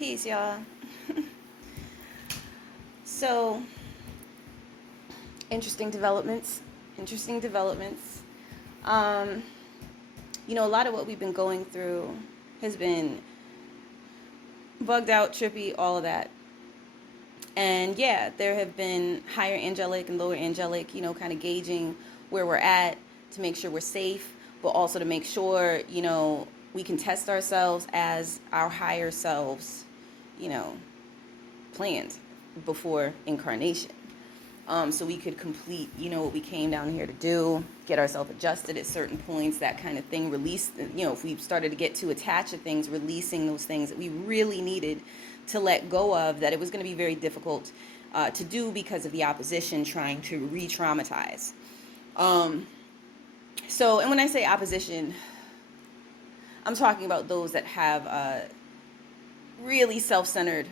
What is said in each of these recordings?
Peace, y'all. So, interesting developments. Interesting developments. A lot of what we've been going through has been bugged out, trippy, all of that. And yeah, there have been higher angelic and lower angelic, kind of gauging where we're at to make sure we're safe, but also to make sure, we can test ourselves as our higher selves, planned before incarnation. So we could complete, what we came down here to do, get ourselves adjusted at certain points, that kind of thing, release, if we started to get too attached to things, releasing those things that we really needed to let go of, that it was going to be very difficult to do because of the opposition trying to re-traumatize. And when I say opposition, I'm talking about those that have really self-centered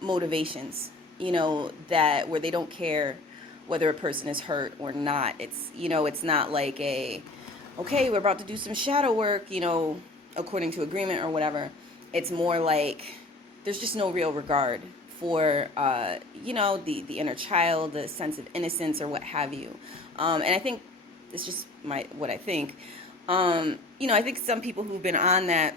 motivations, that where they don't care whether a person is hurt or not. It's, it's not like okay, we're about to do some shadow work, according to agreement or whatever. It's more like there's just no real regard for, the inner child, the sense of innocence or what have you. And I think it's just what I think. I think some people who've been on that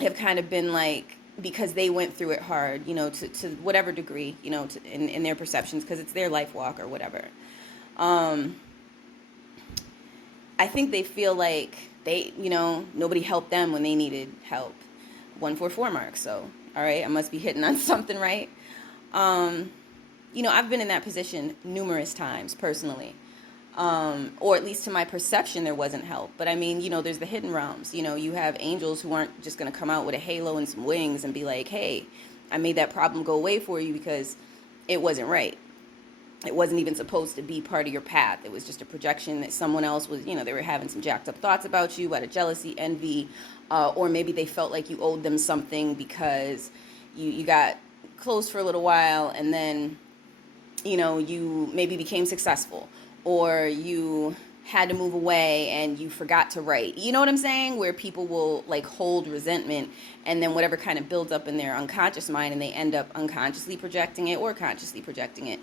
have kind of been like, because they went through it hard, to whatever degree, in their perceptions, because it's their life walk or whatever. I think they feel like they, nobody helped them when they needed help. 144 mark. So, all right, I must be hitting on something, right? I've been in that position numerous times personally. Or at least to my perception, there wasn't help. But I mean, there's the hidden realms. You have angels who aren't just going to come out with a halo and some wings and be like, hey, I made that problem go away for you because it wasn't right. It wasn't even supposed to be part of your path. It was just a projection that someone else was, they were having some jacked up thoughts about you out of jealousy, envy, or maybe they felt like you owed them something because you got close for a little while and then, you maybe became successful. Or you had to move away and you forgot to write. You know what I'm saying? Where people will like hold resentment and then whatever kind of builds up in their unconscious mind and they end up unconsciously projecting it or consciously projecting it.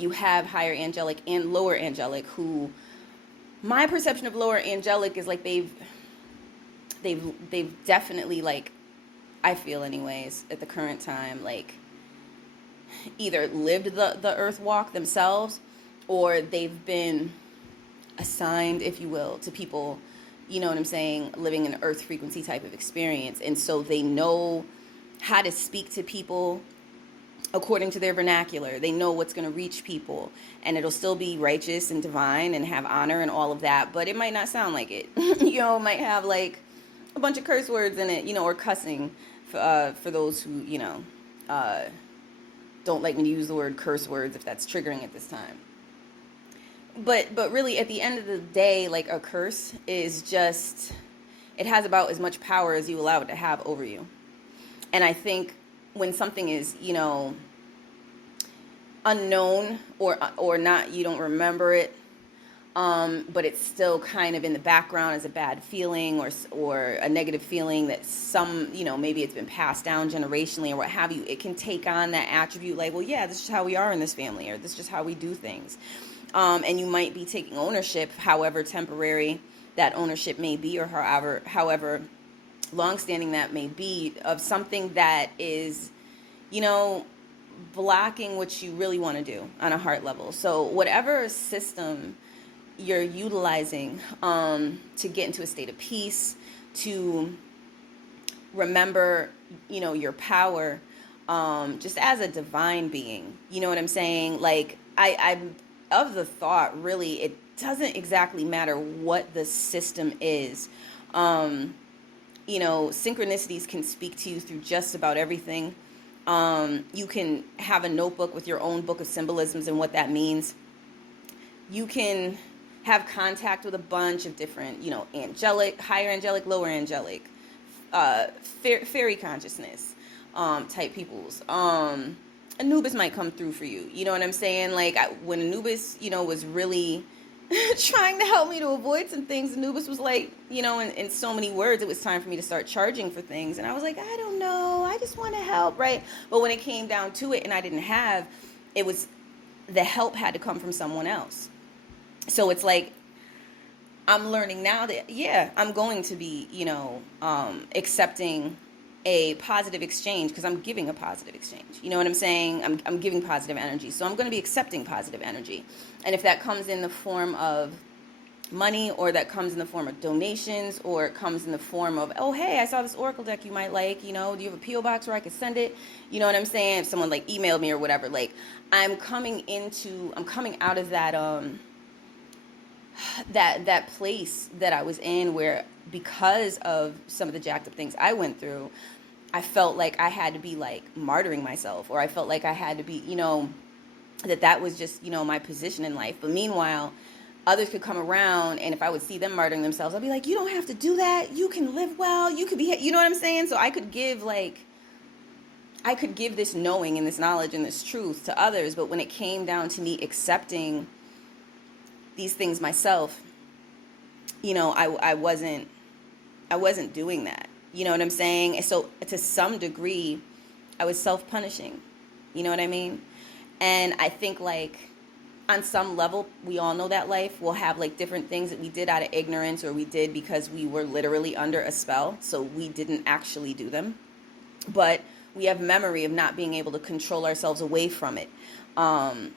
You have higher angelic and lower angelic who, my perception of lower angelic is like they've definitely, like, I feel anyways at the current time, like either lived the earth walk themselves, or they've been assigned, if you will, to people, you know what I'm saying, living an earth frequency type of experience. And so they know how to speak to people according to their vernacular. They know what's going to reach people. And it'll still be righteous and divine and have honor and all of that. But it might not sound like it. It might have like a bunch of curse words in it, or cussing for those who, don't like me to use the word curse words if that's triggering at this time. But really, at the end of the day, like a curse is just, it has about as much power as you allow it to have over you. And I think when something is, unknown or not, you don't remember it, but it's still kind of in the background as a bad feeling or a negative feeling that maybe it's been passed down generationally or what have you, it can take on that attribute like, well, yeah, this is how we are in this family, or this is just how we do things. And you might be taking ownership, however temporary that ownership may be, or however longstanding that may be, of something that is, blocking what you really want to do on a heart level. So whatever system you're utilizing to get into a state of peace, to remember, your power, just as a divine being, you know what I'm saying? Like, I'm of the thought, really, it doesn't exactly matter what the system is. Synchronicities can speak to you through just about everything. You can have a notebook with your own book of symbolisms and what that means. You can have contact with a bunch of different, angelic, higher angelic, lower angelic, fairy consciousness type peoples. Anubis might come through for you. You know what I'm saying? Like when Anubis, was really trying to help me to avoid some things. Anubis was like, in so many words, it was time for me to start charging for things. And I was like, I don't know. I just want to help, right? But when it came down to it and I didn't have, it was, the help had to come from someone else. So it's like, I'm learning now that, yeah, I'm going to be, accepting a positive exchange because I'm giving a positive exchange. You know what I'm saying? I'm giving positive energy. So I'm going to be accepting positive energy. And if that comes in the form of money, or that comes in the form of donations, or it comes in the form of, oh, hey, I saw this Oracle deck you might like, do you have a P.O. box where I could send it? You know what I'm saying? If someone like emailed me or whatever, like I'm coming out of that, that place that I was in where, because of some of the jacked up things I went through, I felt like I had to be like martyring myself, or I felt like I had to be, that was just, my position in life. But meanwhile, others could come around, and if I would see them martyring themselves, I'd be like, you don't have to do that. You can live well. You could be, you know what I'm saying? So I could give this knowing and this knowledge and this truth to others. But when it came down to me accepting these things myself, I wasn't doing that. You know what I'm saying? And so to some degree, I was self-punishing. You know what I mean? And I think like on some level, we all know that life will have like different things that we did out of ignorance, or we did because we were literally under a spell. So we didn't actually do them. But we have memory of not being able to control ourselves away from it. And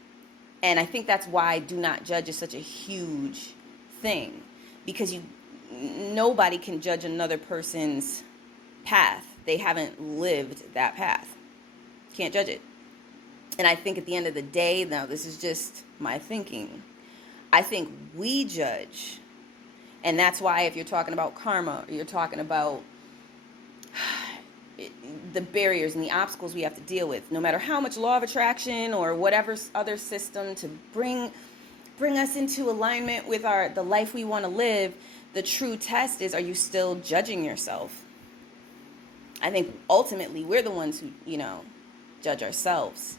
I think that's why do not judge is such a huge thing, because nobody can judge another person's path. They haven't lived that path. Can't judge it. And I think at the end of the day, now this is just my thinking, I think we judge. And that's why if you're talking about karma, or you're talking about the barriers and the obstacles we have to deal with, no matter how much law of attraction or whatever other system to bring us into alignment with the life we want to live, the true test is, are you still judging yourself? I think ultimately we're the ones who, judge ourselves.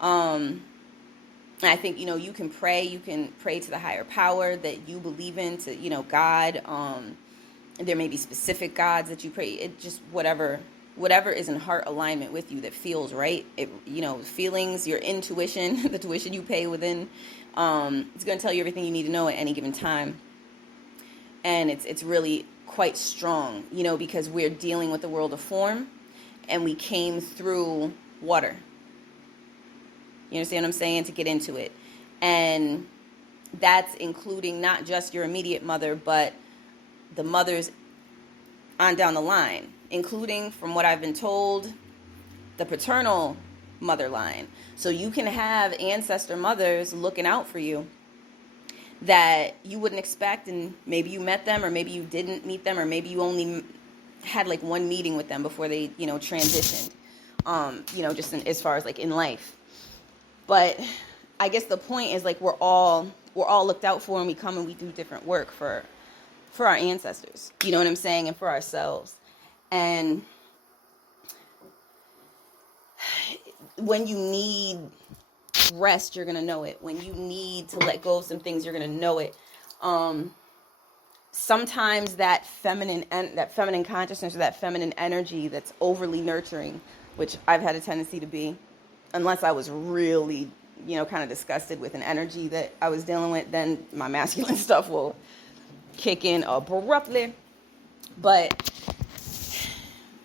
And I think, you can pray to the higher power that you believe in, to, God. There may be specific gods that you pray. It just, whatever is in heart alignment with you that feels right. It, feelings, your intuition, the tuition you pay within, it's going to tell you everything you need to know at any given time. And it's really quite strong, because we're dealing with the world of form, and we came through water. You understand what I'm saying? To get into it. And that's including not just your immediate mother, but the mothers on down the line, including, from what I've been told, the paternal mother line. So you can have ancestor mothers looking out for you that you wouldn't expect, and maybe you met them, or maybe you didn't meet them, or maybe you only had like one meeting with them before they, transitioned, just as far as like in life. But I guess the point is, like, we're all looked out for, and we come and we do different work for our ancestors, you know what I'm saying, and for ourselves. And when you need rest, you're gonna know it. When you need to let go of some things, you're gonna know it. Sometimes that feminine consciousness, or that feminine energy that's overly nurturing, which I've had a tendency to be, unless I was really, kind of disgusted with an energy that I was dealing with, then my masculine stuff will kick in abruptly. But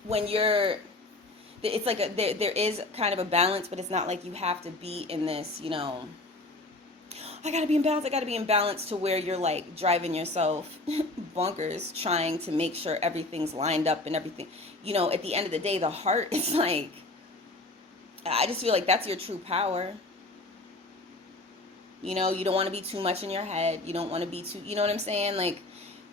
when it's like there is kind of a balance, but it's not like you have to be in this, I gotta be in balance to where you're like driving yourself bonkers trying to make sure everything's lined up and everything. At the end of the day, the heart is like, I just feel like that's your true power. You don't want to be too much in your head. You don't want to be too, you know what I'm saying? Like,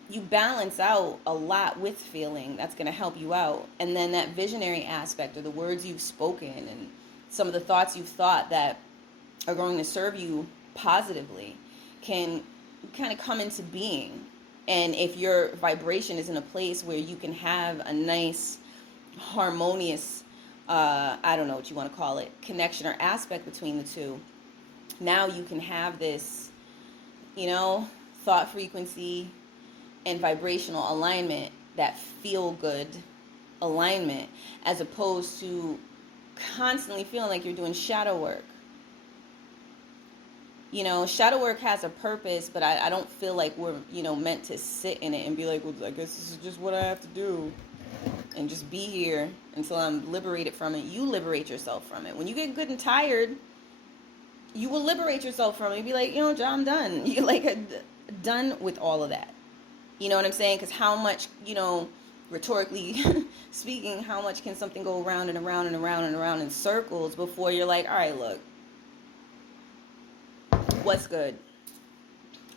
you balance out a lot with feeling. That's going to help you out. And then that visionary aspect, or the words you've spoken and some of the thoughts you've thought that are going to serve you positively, can kind of come into being. And if your vibration is in a place where you can have a nice, harmonious, I don't know what you want to call it, connection or aspect between the two, now you can have this you know, thought frequency and vibrational alignment, that feel good alignment, as opposed to constantly feeling like you're doing shadow work. You know, shadow work has a purpose, but I don't feel like we're, you know, meant to sit in it and be like, well, I guess this is just what I have to do and just be here until I'm liberated from it. You liberate yourself from it. When you get good and tired, you will liberate yourself from it. Be like, you know, I'm done. You're like done with all of that. You know what I'm saying? Because how much, you know, rhetorically speaking, how much can something go around and around and around and around in circles before you're like, all right, look, what's good?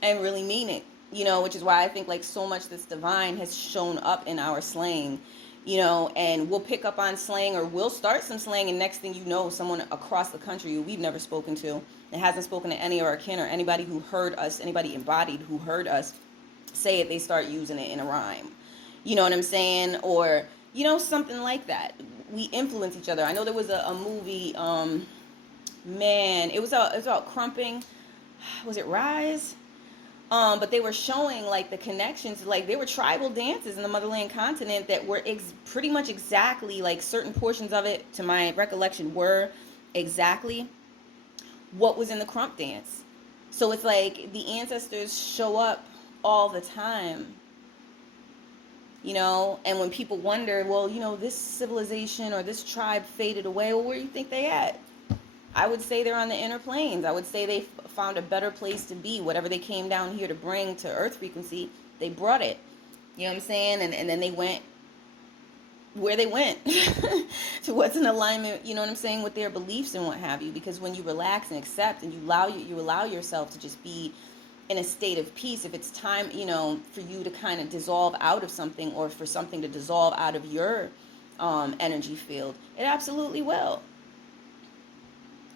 And really mean it. You know, which is why I think like so much this divine has shown up in our slaying, you know, and we'll pick up on slaying, or we'll start some slaying, and next thing you know, someone across the country who we've never spoken to and hasn't spoken to any of our kin, or anybody who heard us, anybody embodied who heard us say it, they start using it in a rhyme. You know what I'm saying? Or, you know, something like that. We influence each other. I know there was a movie, man, it was about crumping. Was it Rise? But they were showing like the connections, like they were tribal dances in the motherland continent that were pretty much exactly like certain portions of it, to my recollection, were exactly what was in the crump dance. So it's like the ancestors show up all the time, you know, and when people wonder, well, you know, this civilization or this tribe faded away, well, where do you think they at? I would say they're on the inner planes. I would say they found a better place to be. Whatever they came down here to bring to earth frequency, they brought it. You know what I'm saying? And then they went where they went to what's in alignment, you know what I'm saying, with their beliefs and what have you. Because when you relax and accept and you allow yourself to just be in a state of peace, if it's time, you know, for you to kind of dissolve out of something, or for something to dissolve out of your energy field, it absolutely will.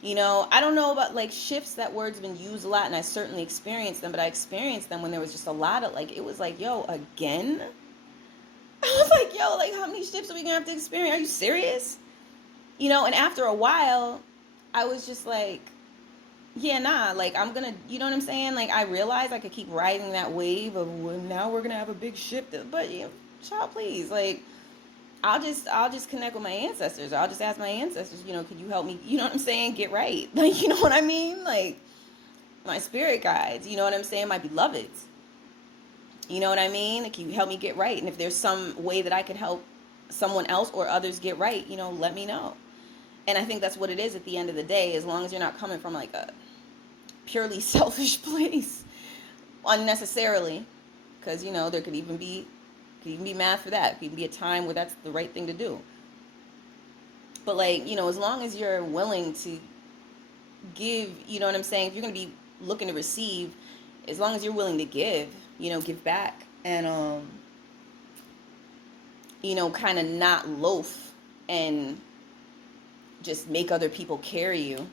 You know, I don't know about like shifts. That word's been used a lot, and I certainly experienced them, but I experienced them when there was just a lot of like, it was like, yo, again? I was like, yo, like how many shifts are we gonna have to experience? Are you serious? You know, and after a while, I was just like, yeah, nah, like I'm gonna, you know what I'm saying? Like I realized I could keep riding that wave of, well, now we're gonna have a big shift, but you know, child, please, like, I'll just connect with my ancestors. I'll just ask my ancestors, you know, could you help me, you know what I'm saying, get right? Like, you know what I mean? Like, my spirit guides, you know what I'm saying? My beloveds. You know what I mean? Can you help me get right? And if there's some way that I can help someone else or others get right, you know, let me know. And I think that's what it is at the end of the day, as long as you're not coming from like a purely selfish place unnecessarily, because, you know, there could even be math for that. It could even be a time where that's the right thing to do. But like, you know, as long as you're willing to give, you know what I'm saying? If you're going to be looking to receive, as long as you're willing to give, you know, give back, and, you know, kind of not loaf and just make other people carry you,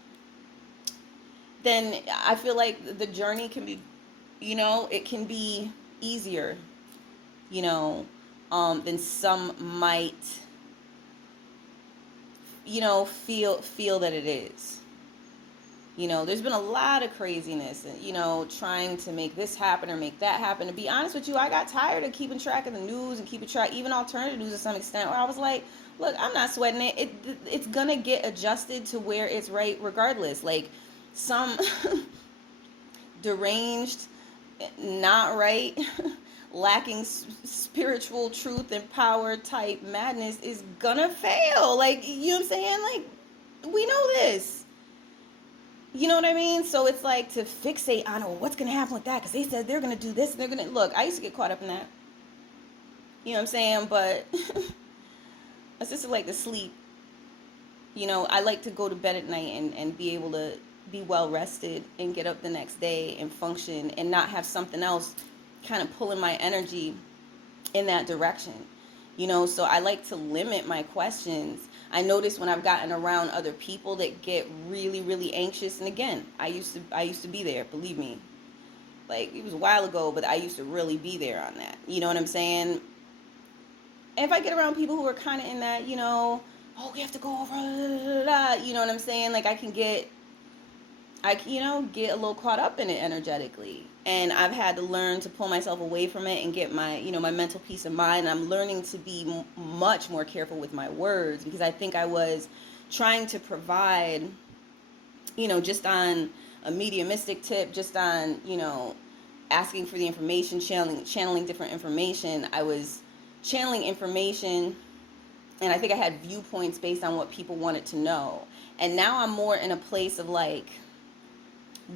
then I feel like the journey can be, you know, it can be easier, you know, than some might, you know, feel that it is. You know, there's been a lot of craziness, and, you know, trying to make this happen or make that happen. To be honest with you, I got tired of keeping track of the news and keeping track, even alternative news to some extent, where I was like, look, I'm not sweating it. It's going to get adjusted to where it's right regardless. Like, some deranged, not right, lacking spiritual truth and power type madness is gonna fail. Like, you know what I'm saying? Like, we know this. You know what I mean? So it's like to fixate on, oh, what's gonna happen with that, because they said they're gonna do this and they're gonna, look, I used to get caught up in that. You know what I'm saying? But my sister like to sleep. You know, I like to go to bed at night and be able to be well rested and get up the next day and function and not have something else kind of pulling my energy in that direction. You know, so I like to limit my questions. I notice when I've gotten around other people that get really, really anxious, and again, I used to be there, believe me. Like, it was a while ago, but I used to really be there on that. You know what I'm saying? And if I get around people who are kind of in that, you know, oh, we have to go over, you know what I'm saying? Like, I can get I, get a little caught up in it energetically. And I've had to learn to pull myself away from it and get my, my mental peace of mind. I'm learning to be much more careful with my words, because I think I was trying to provide, just on a mediumistic tip, just on, asking for the information, channeling different information. I was channeling information, and I think I had viewpoints based on what people wanted to know. And now I'm more in a place of like,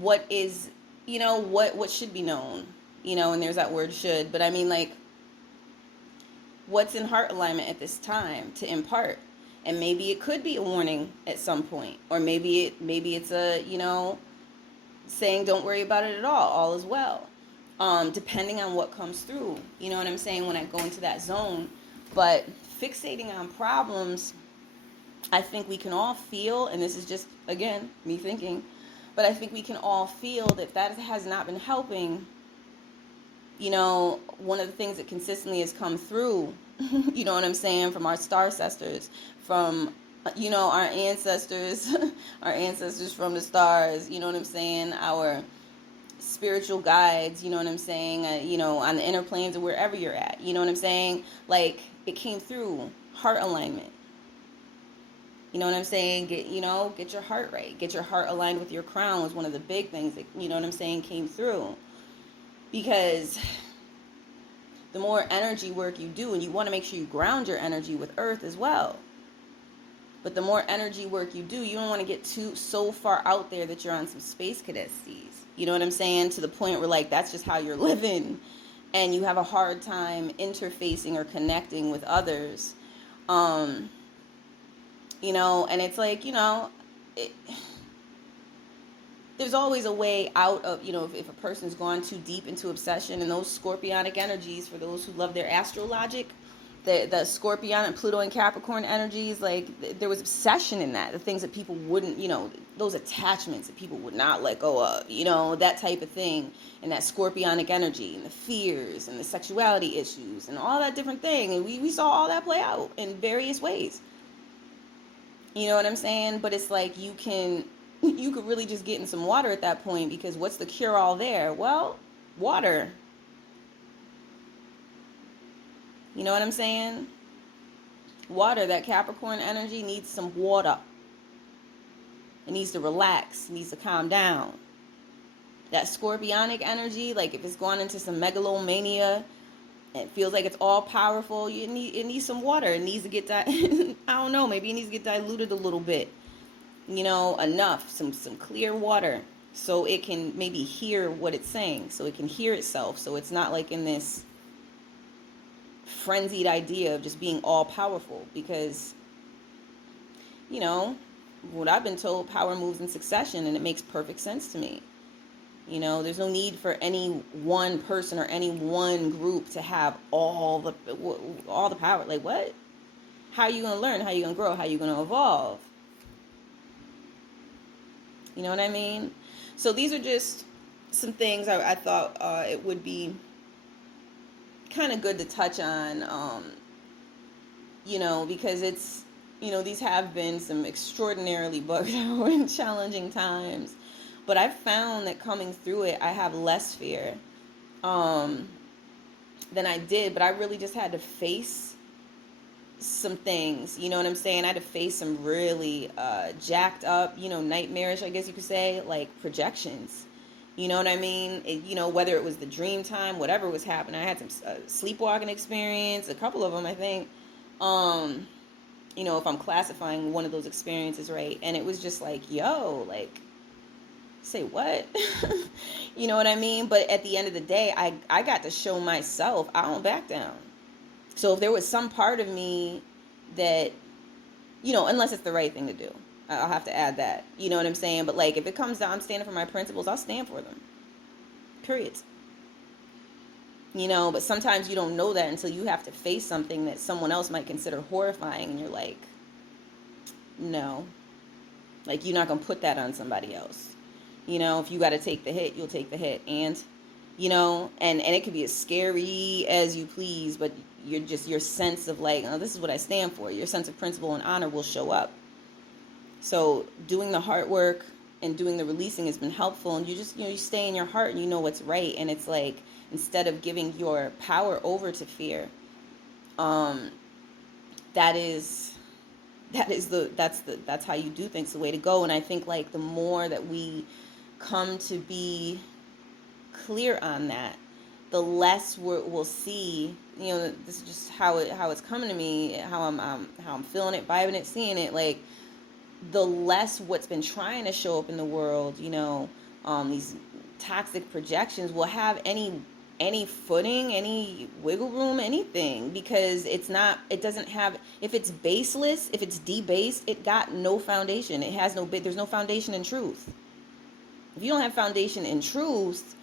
what is, what should be known, and there's that word should, but I mean, like, what's in heart alignment at this time to impart. And maybe it could be a warning at some point, or maybe it's a, saying don't worry about it at all is well, depending on what comes through, you know what I'm saying, when I go into that zone. But fixating on problems, I think we can all feel, and this is just, again, me thinking, but I think we can all feel that has not been helping. One of the things that consistently has come through, you know what I'm saying, from our star sisters, from, our ancestors, our ancestors from the stars, you know what I'm saying, our spiritual guides, you know what I'm saying, on the inner planes or wherever you're at, you know what I'm saying, like, it came through heart alignment. You know what I'm saying? Get your heart right. Get your heart aligned with your crown was one of the big things that, you know what I'm saying, came through. Because the more energy work you do, and you want to make sure you ground your energy with earth as well. But the more energy work you do, you don't want to get so far out there that you're on some space cadet seas. You know what I'm saying? To the point where, like, that's just how you're living. And you have a hard time interfacing or connecting with others. And it's like, there's always a way out of, if a person's gone too deep into obsession, and those scorpionic energies, for those who love their astrologic, the Scorpion and Pluto and Capricorn energies, like, there was obsession in that, the things that people wouldn't, those attachments that people would not let go of, that type of thing, and that scorpionic energy, and the fears, and the sexuality issues, and all that different thing, and we saw all that play out in various ways. You know what I'm saying? But it's like, you could really just get in some water at that point, because what's the cure-all there? Well, water. You know what I'm saying? Water. That Capricorn energy needs some water. It needs to relax. It needs to calm down. That scorpionic energy, like, if it's gone into some megalomania, it feels like it's all powerful, it needs some water. It needs to get I don't know, maybe it needs to get diluted a little bit. Enough, some clear water, so it can maybe hear what it's saying, so it can hear itself, so it's not like in this frenzied idea of just being all powerful. Because, what I've been told, power moves in succession, and it makes perfect sense to me. There's no need for any one person or any one group to have all the power. Like, what? How are you going to learn? How are you going to grow? How are you going to evolve? You know what I mean? So these are just some things I thought it would be kind of good to touch on, because it's, these have been some extraordinarily bugged out and challenging times. But I've found that coming through it, I have less fear than I did. But I really just had to face some things, you know what I'm saying? I had to face some really jacked up, nightmarish, I guess you could say, like, projections. You know what I mean? Whether it was the dream time, whatever was happening. I had some sleepwalking experience, a couple of them, I think. If I'm classifying one of those experiences right. And it was just like, yo, like, say what? You know what I mean? But at the end of the day, I got to show myself I don't back down. So if there was some part of me that, unless it's the right thing to do, I'll have to add that. You know what I'm saying? But, like, if it comes down, I'm standing for my principles, I'll stand for them. Period. But sometimes you don't know that until you have to face something that someone else might consider horrifying, and you're like, no. Like, you're not going to put that on somebody else. If you got to take the hit, you'll take the hit. And, and it could be as scary as you please, but your sense of, like, oh, this is what I stand for. Your sense of principle and honor will show up. So doing the hard work and doing the releasing has been helpful, and you just, you stay in your heart and you know what's right. And it's like, instead of giving your power over to fear, that's how you do things, the way to go. And I think like the more that we come to be clear on that, the less we'll see. This is just how it's coming to me, how I'm feeling it, vibing it, seeing it. Like, the less what's been trying to show up in the world, these toxic projections will have any footing, any wiggle room, anything, because it doesn't have, if it's baseless, if it's debased, it got no foundation. It has there's no foundation in truth. If you don't have foundation in truth,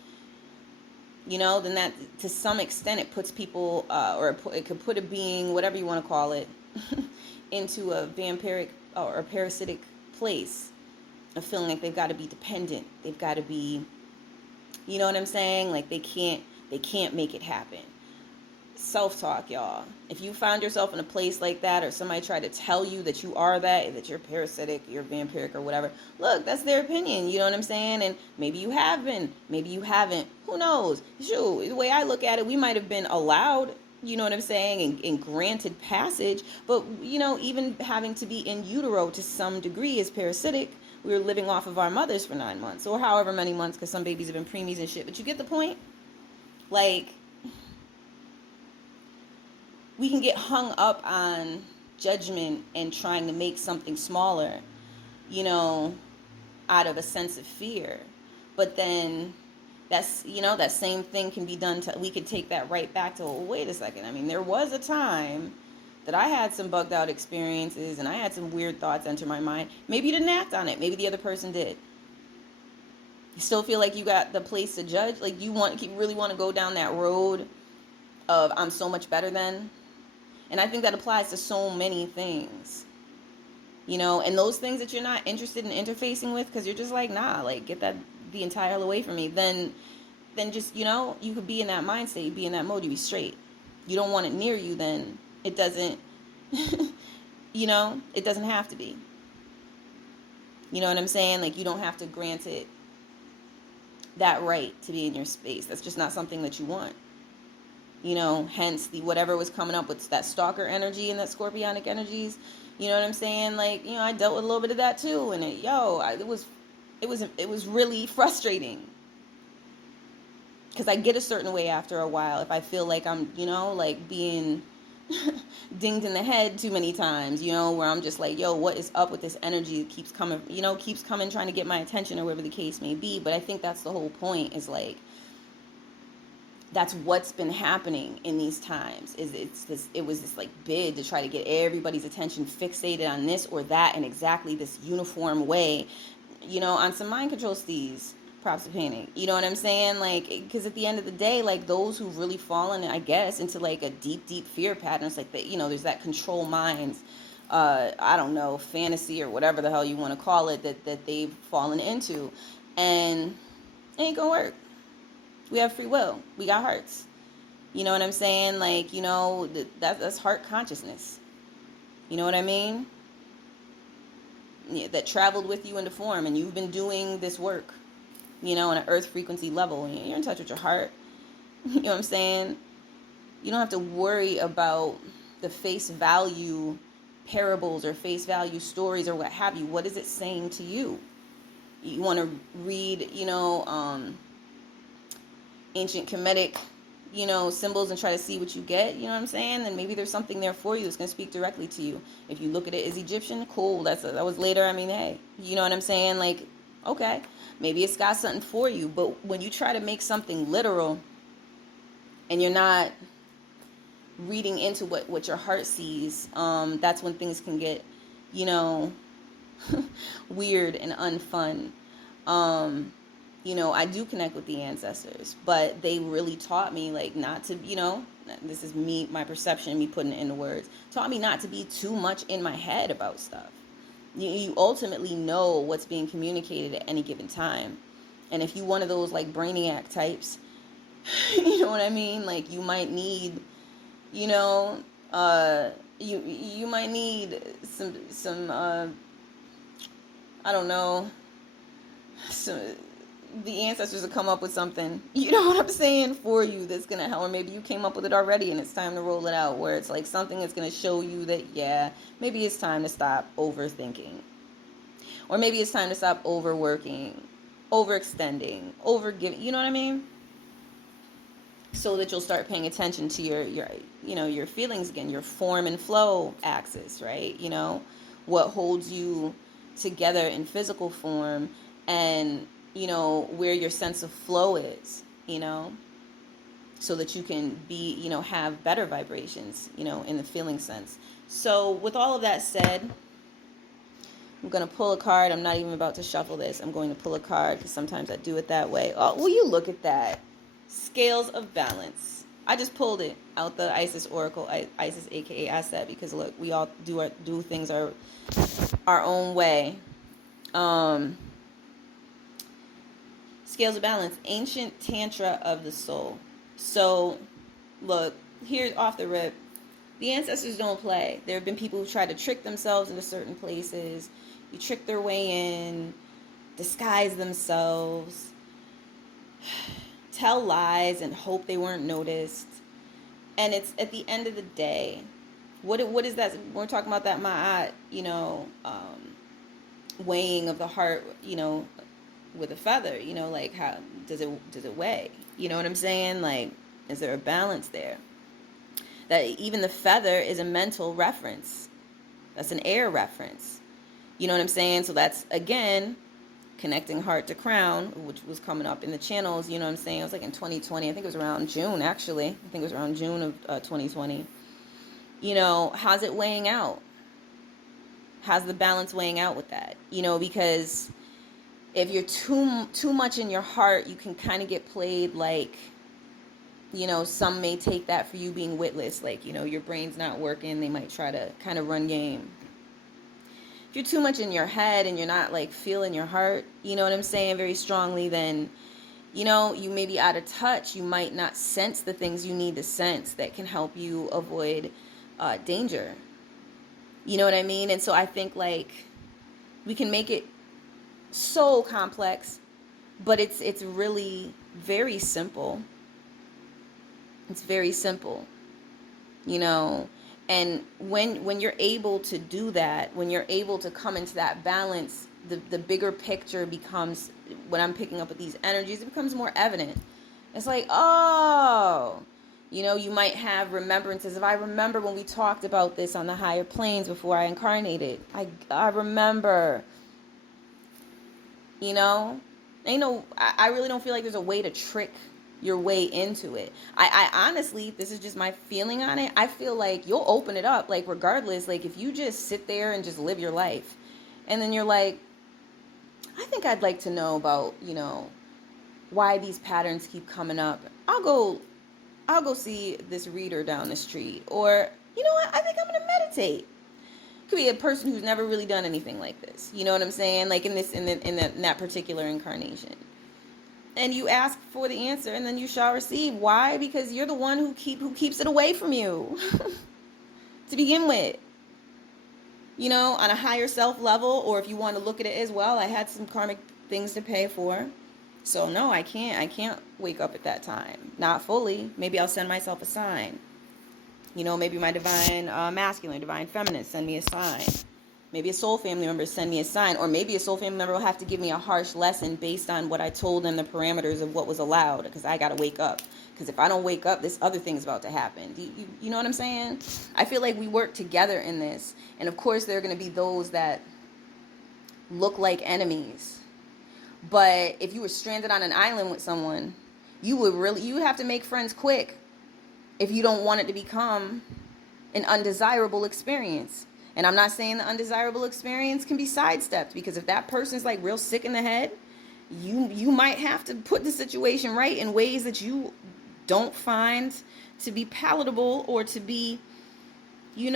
then that, to some extent, it puts people, or it could put a being, whatever you want to call it, into a vampiric or a parasitic place of feeling like they've got to be dependent. They've got to be, you know what I'm saying? Like, they can't make it happen. Self-talk, y'all. If you found yourself in a place like that, or somebody tried to tell you that you are that you're parasitic, you're vampiric or whatever, look, that's their opinion, you know what I'm saying? And maybe you have been, maybe you haven't, who knows? Shoot, the way I look at it, we might have been allowed, you know what I'm saying, and granted passage, but, even having to be in utero to some degree is parasitic. We were living off of our mothers for 9 months, or however many months, because some babies have been preemies and shit, but you get the point? Like, we can get hung up on judgment and trying to make something smaller, out of a sense of fear. But then that's, that same thing can be done we could take that right back to, well, wait a second. I mean, there was a time that I had some bugged out experiences and I had some weird thoughts enter my mind. Maybe you didn't act on it. Maybe the other person did. You still feel like you got the place to judge? Like, you really want to go down that road of, I'm so much better than? And I think that applies to so many things, and those things that you're not interested in interfacing with, because you're just like, nah, like, get that the entire hell away from me. Then just, you could be in that mind state, be in that mode, you be straight. You don't want it near you, then it doesn't, it doesn't have to be. You know what I'm saying? Like, you don't have to grant it that right to be in your space. That's just not something that you want. Hence whatever was coming up with that stalker energy and that scorpionic energies, you know what I'm saying? Like, I dealt with a little bit of that too, and it was really frustrating, because I get a certain way after a while if I feel like I'm, like being dinged in the head too many times, where I'm just like, yo, what is up with this energy that keeps coming, trying to get my attention, or whatever the case may be. But I think that's the whole point, is like, that's what's been happening in these times, it was this like bid to try to get everybody's attention fixated on this or that in exactly this uniform way, on some mind control steez, props to panic, you know what I'm saying? Like, because at the end of the day, like, those who've really fallen, I guess, into like a deep fear pattern, it's like that, there's that control minds, I don't know, fantasy or whatever the hell you want to call it, that they've fallen into, and it ain't gonna work. We have free will. We got hearts. You know what I'm saying? Like, that's heart consciousness. You know what I mean? Yeah, that traveled with you into form, and you've been doing this work, on an earth frequency level. And you're in touch with your heart. You know what I'm saying? You don't have to worry about the face value parables or face value stories or what have you. What is it saying to you? You want to read, ancient Kemetic, symbols and try to see what you get, you know what I'm saying? Then maybe there's something there for you that's going to speak directly to you. If you look at it as Egyptian, cool, that was later. I mean, hey, you know what I'm saying? Like, okay, maybe it's got something for you. But when you try to make something literal and you're not reading into what your heart sees, that's when things can get, weird and unfun. I do connect with the ancestors, but they really taught me, like, not to, this is me, my perception, me putting it into words, taught me not to be too much in my head about stuff. You ultimately know what's being communicated at any given time. And if you one of those, like, brainiac types, you know what I mean? Like, you might need, you might need some I don't know, So the ancestors will come up with something, you know what I'm saying, for you that's going to help. Or maybe you came up with it already and it's time to roll it out, where it's like something that's going to show you that, yeah, maybe it's time to stop overthinking. Or maybe it's time to stop overworking, overextending, overgiving, you know what I mean? So that you'll start paying attention to your feelings again, your form and flow axis, right? What holds you together in physical form, and where your sense of flow is, so that you can be, have better vibrations, in the feeling sense. So with all of that said, I'm going to pull a card. I'm not even about to shuffle this. I'm going to pull a card because sometimes I do it that way. Oh, will you look at that? Scales of balance. I just pulled it out the Isis Oracle, Isis aka Asset, because look, we all do things our own way. Scales of balance, ancient tantra of the soul. So, look, here's off the rip. The ancestors don't play. There have been people who try to trick themselves into certain places. You trick their way in, disguise themselves, tell lies and hope they weren't noticed. And it's at the end of the day, what is that? We're talking about that ma'at, weighing of the heart, with a feather, like how does it weigh? You know what I'm saying? Like, is there a balance there? That even the feather is a mental reference. That's an air reference. You know what I'm saying? So that's, again, connecting heart to crown, which was coming up in the channels. You know what I'm saying? It was like in 2020. I think it was around June, actually. I think it was around June of 2020. How's it weighing out? How's the balance weighing out with that? Because if you're too much in your heart, you can kind of get played like, some may take that for you being witless. Like, your brain's not working. They might try to kind of run game. If you're too much in your head and you're not like feeling your heart, you know what I'm saying, very strongly, then, you may be out of touch. You might not sense the things you need to sense that can help you avoid danger. You know what I mean? And so I think like we can make it so complex, but it's really very simple. It's very simple, and when you're able to do that, when you're able to come into that balance, the bigger picture becomes, when I'm picking up with these energies, it becomes more evident. It's like, oh, you might have remembrances. If I remember when we talked about this on the higher planes before I incarnated, I remember, I really don't feel like there's a way to trick your way into it. I honestly, this is just my feeling on it, I feel like you'll open it up, like regardless, like if you just sit there and just live your life, and then you're like, I think I'd like to know about, why these patterns keep coming up. I'll go see this reader down the street, or you know what, I think I'm gonna meditate. Could be a person who's never really done anything like this, you know what I'm saying, like in that particular incarnation. And you ask for the answer, and then you shall receive. Why? Because you're the one who keeps it away from you to begin with. On a higher self level, or if you want to look at it as, well, I had some karmic things to pay for, so no, I can't wake up at that time. Not fully. Maybe I'll send myself a sign. Maybe my divine masculine, divine feminine send me a sign. Maybe a soul family member send me a sign, or maybe a soul family member will have to give me a harsh lesson based on what I told them, the parameters of what was allowed, because I got to wake up. Because if I don't wake up, this other thing's about to happen. You know what I'm saying? I feel like we work together in this. And of course, there are going to be those that look like enemies. But if you were stranded on an island with someone, you would have to make friends quick if you don't want it to become an undesirable experience. And I'm not saying the undesirable experience can be sidestepped, because if that person's like real sick in the head, you might have to put the situation right in ways that you don't find to be palatable, or to be, you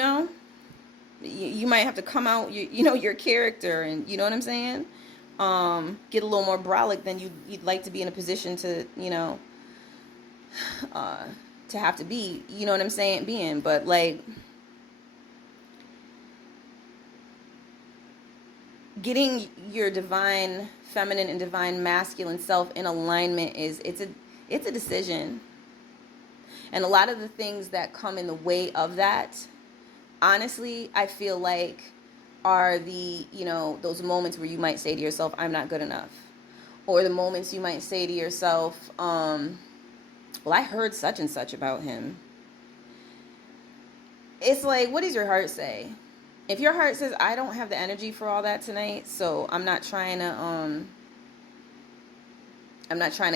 might have to come out, your character, and you know what I'm saying? Get a little more brolic than you'd like to be in a position to, to have to be, you know what I'm saying, being. But like, getting your divine feminine and divine masculine self in alignment it's a decision. And a lot of the things that come in the way of that, honestly, I feel like are the, those moments where you might say to yourself, I'm not good enough. Or the moments you might say to yourself, well, I heard such and such about him. It's like, what does your heart say? If your heart says, I don't have the energy for all that tonight, so I'm not trying to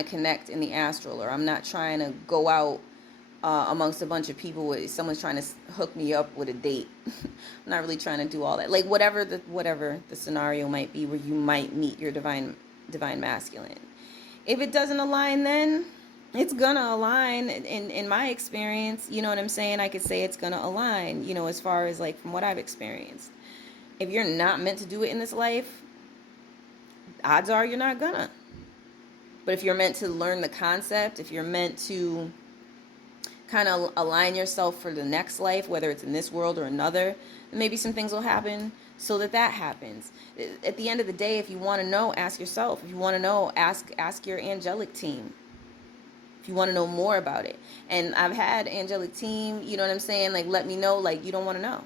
connect in the astral, or I'm not trying to go out amongst a bunch of people where someone's trying to hook me up with a date. I'm not really trying to do all that. Like whatever the scenario might be where you might meet your divine masculine. If it doesn't align, then it's gonna align. In my experience, you know what I'm saying? I could say it's gonna align, as far as like from what I've experienced. If you're not meant to do it in this life, odds are you're not gonna. But if you're meant to learn the concept, if you're meant to kind of align yourself for the next life, whether it's in this world or another, maybe some things will happen so that happens. At the end of the day, if you want to know, ask yourself. If you want to know, ask your angelic team. If you want to know more about it. And I've had angelic team, you know what I'm saying, like let me know, like you don't want to know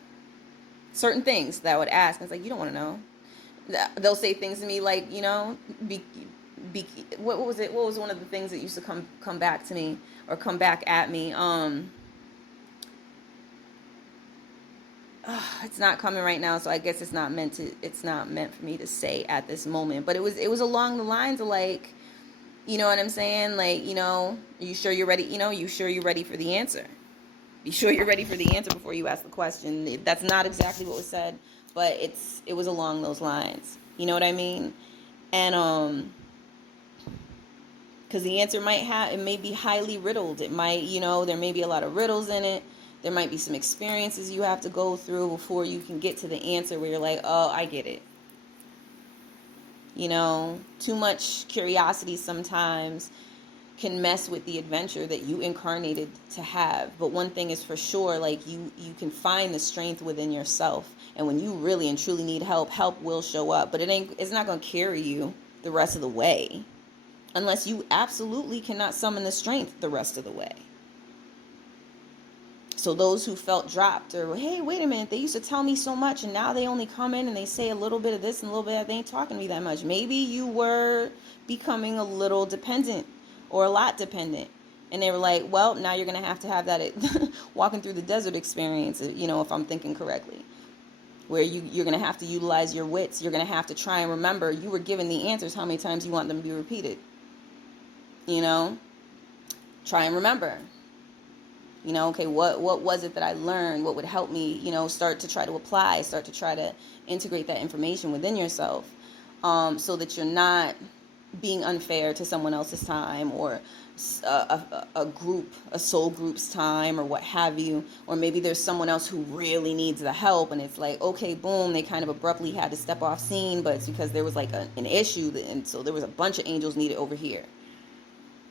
certain things that I would ask. And it's like, you don't want to know. They'll say things to me like, what was it? What was one of the things that used to come back to me or come back at me? It's not coming right now, so I guess it's not meant for me to say at this moment. But it was along the lines of like, you know what I'm saying? Like, are you sure you're ready? You sure you're ready for the answer? Be sure you're ready for the answer before you ask the question. That's not exactly what was said, but it was along those lines. You know what I mean? And because the answer it may be highly riddled. It might, there may be a lot of riddles in it. There might be some experiences you have to go through before you can get to the answer where you're like, oh, I get it. Too much curiosity sometimes can mess with the adventure that you incarnated to have. But one thing is for sure, like you can find the strength within yourself. And when you really and truly need help will show up. But it's not going to carry you the rest of the way unless you absolutely cannot summon the strength the rest of the way. So those who felt dropped or, hey, wait a minute, they used to tell me so much and now they only come in and they say a little bit of this and a little bit of that. They ain't talking to me that much. Maybe you were becoming a little dependent or a lot dependent. And they were like, well, now you're going to have that walking through the desert experience, if I'm thinking correctly, where you're going to have to utilize your wits. You're going to have to try and remember you were given the answers. How many times you want them to be repeated? Try and remember. Okay, what was it that I learned? What would help me, start to try to apply, start to try to integrate that information within yourself, so that you're not being unfair to someone else's time or a soul group's time or what have you. Or maybe there's someone else who really needs the help and it's like, okay, boom, they kind of abruptly had to step off scene, but it's because there was like an issue, and so there was a bunch of angels needed over here.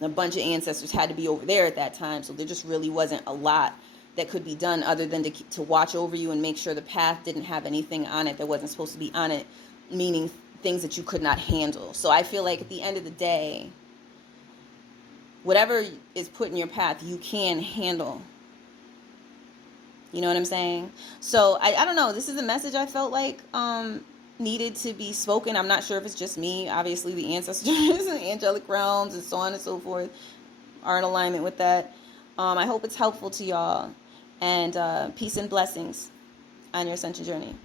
A bunch of ancestors had to be over there at that time, so there just really wasn't a lot that could be done other than to watch over you and make sure the path didn't have anything on it that wasn't supposed to be on it, meaning things that you could not handle. So I feel like at the end of the day, whatever is put in your path, you can handle. You know what I'm saying? So I don't know. This is a message I felt like needed to be spoken. I'm not sure if it's just me. Obviously the ancestors and the angelic realms and so on and so forth are in alignment with that. I hope it's helpful to y'all, and peace and blessings on your ascension journey.